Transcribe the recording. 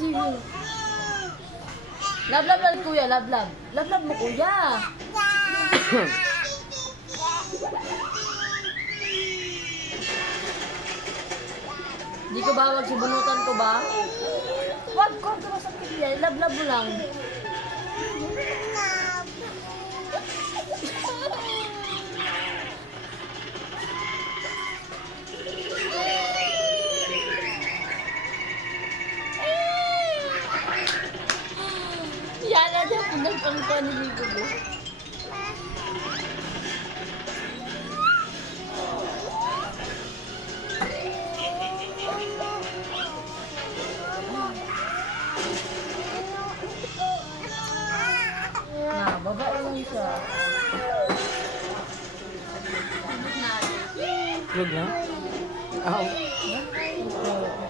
sige. Love lang kuya, love. Love mo kuya. Di ko ba magsibunutan ko ba? Wag ko masakit yan. Love mo lang. Yan na dyan. Pinagpangka ni Ligo mo. Baba lang siya. Vlog na? Oo.